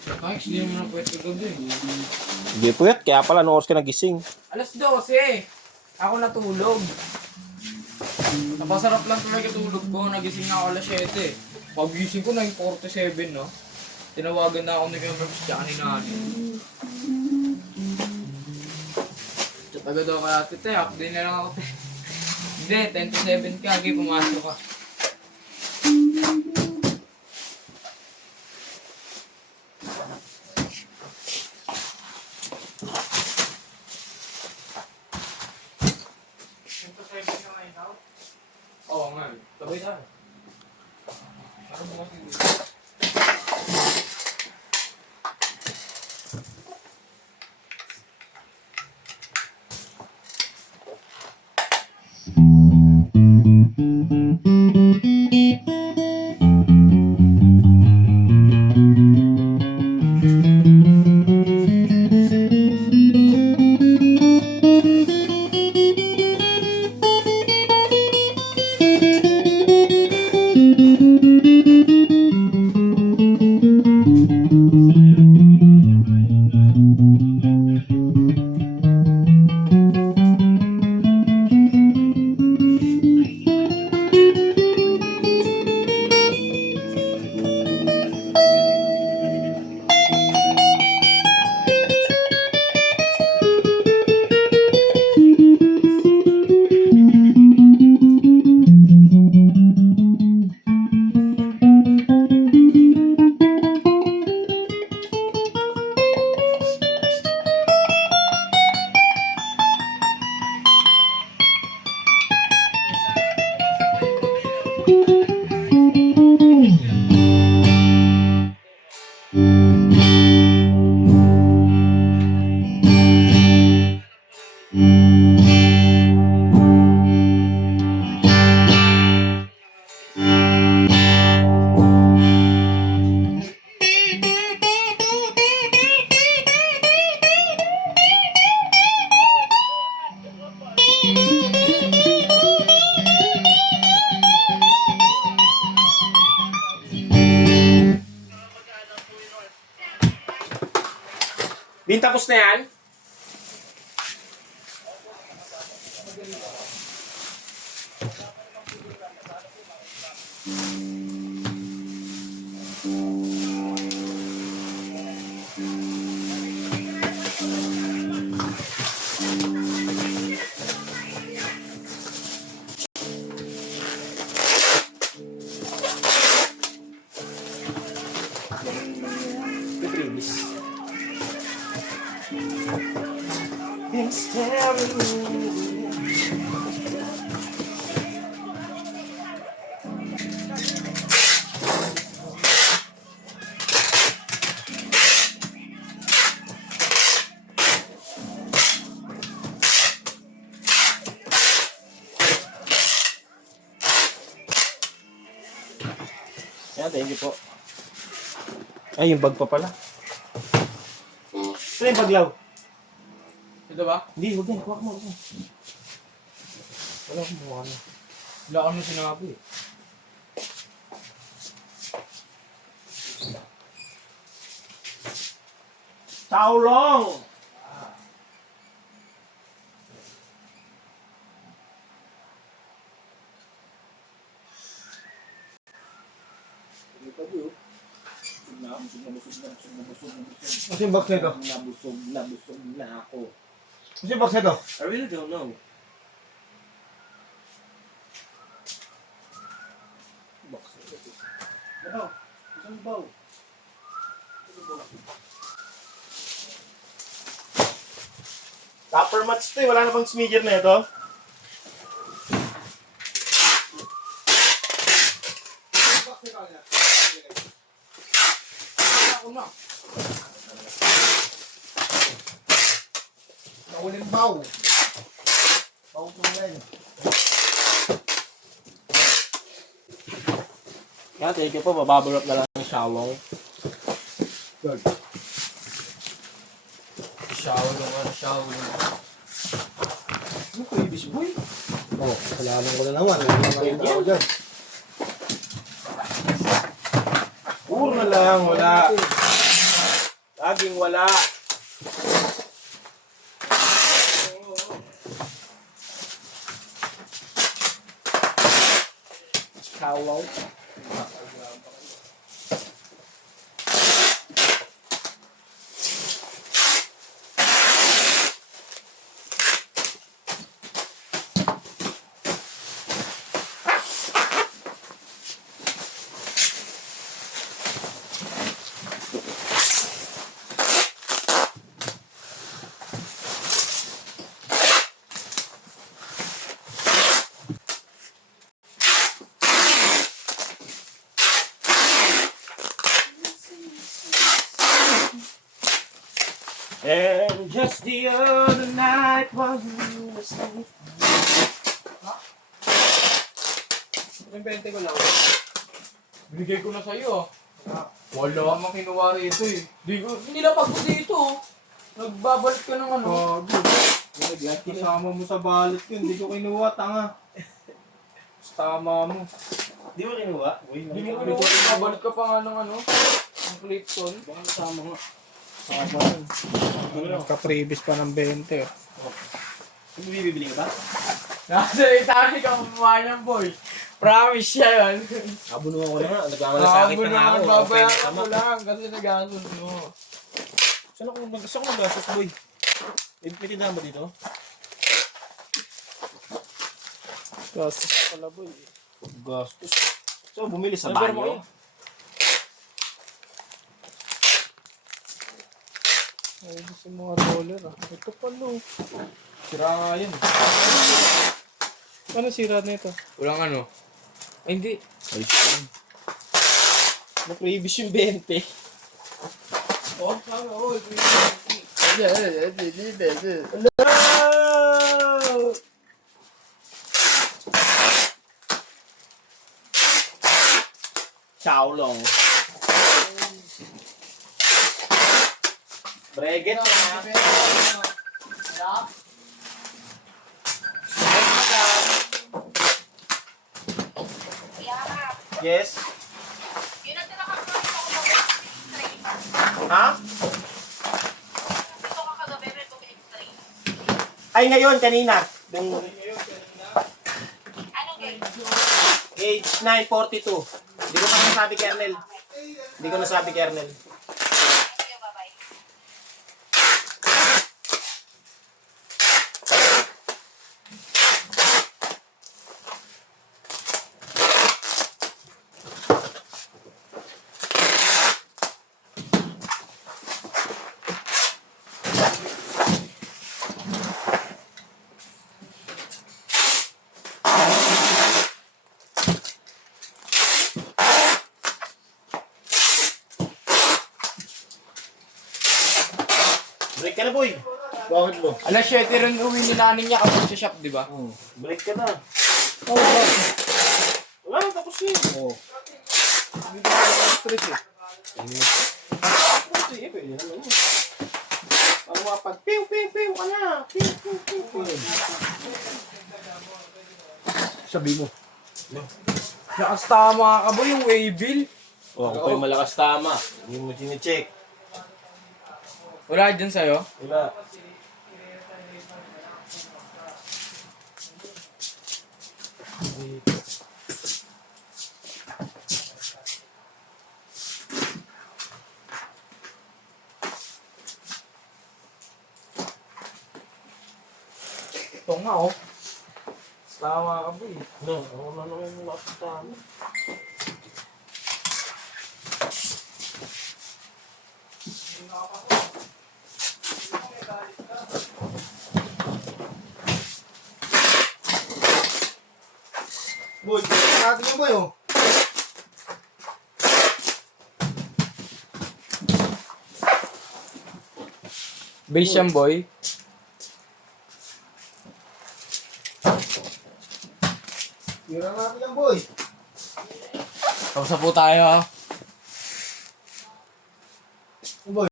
Max, hindi mo na pwede gabi. Hindi pwet, kaya pala noong oras ka nagising. Alas 12. Ako natulog. Napasarap lang tuloy katulog ko. Nagising na ako alas 7. Pag-gising ko 9:47, no? Tinawagan na ako ni Kembers tsaka ni Nani. Tagad ako kaya, tete, update na lang ako, te. Hindi, 10 to 7 ka, okay, pumasok ka. Oo nga, sabay tayo. Ano mo kasi dito? Bin, tapos na yan? Yan, thank you po. Ay, yung bag pa pala. Ito yung baglaw. Ito ba? Hindi, huwag yan. Huwag mo. Wala akong mukha na. Wala ka nung sinabi eh. Tao long! Kasi yung box na ito? Nabusog na ako. Kasi yung box na ito? I really don't know. Box na ito. Ano? Isang baw. Tupper mats ito eh. Wala na bang smidger na ito? Ako na. Nauling baw. Baw ko yan. Yan, thank you po. Bababarap na lang ng shawang. Good. Shower lang. Ano ko ibis boy? Oh, kailangan ko na naman. Kailangan ko dyan. Puro na lang, wala. Laging wala. Kawaw. And just the other night was you asleep. Yung 20 ko lang. Binigay ko na sa'yo Wala akong kinuha rito eh. Nilapag ko dito. Nagbabalik ka ng ano. Gago. Kasama mo sa balot yun. Hindi ko kinuha, tanga. Tama mo. Di mo kinuha? Uy, Hindi mo kinuha. Nagbabalik ka pa nga ng ano. Ang Clipton. Baka nasama nga. Tama yun. Nagka-previous pa ng 20. Ano bibili ka ba? Nasa itali ka kumuha niyan boy. Promise siya yun. Abunuhan ko na nga. Nagkakalasakit na nga ako. Babayaran ko lang kasi nag-asun mo. Saan ako mag-gastos, boy? May tindahan ba dito? Gastos pala boy. Gastos. So, bumili sa Number mo banyo? kayo. Ay, gusto mga roller ah. Ito pala. Sira nga yun. Ano sira na ito? Walang ano. Ay hindi. Ayos yan. Na-previous yung 20. Oh, sabi oh. No! Chow long. Breget na. Yes? Yun ang tinakagabi ko kung Ha? Ito ka kagabi, may bumili ko train. Ay, ngayon, kanina. Yung Anong game? age 9:42. Hindi ko pa nasabi, Kernel. Hindi ko nasabi, Kernel. Sige, bye-bye. Break ka na, boy. Bakit mo? Alas 7 rin uwi ni nanin niya kapag sa shop, di ba? Break ka na. Oh, bro. Wala na, tapos yun. Oh. Hindi ko na stress eh. Pwede, pwede naman. Para mapag, piw, piw, piw ka na. Piw, piw, piw, piw. Sabi mo. Lakas tama ka ba yung waybill? O, ako pa yung malakas tama. Hindi mo sinicheck. Wala dyan sa'yo? Wala. Ito nga oh. Tama ka ba eh. No, ako na naman yung malakas tama. Boy, natin yung boy oh. Base yan boy. Tira natin yung boy. Tapos na po tayo ah.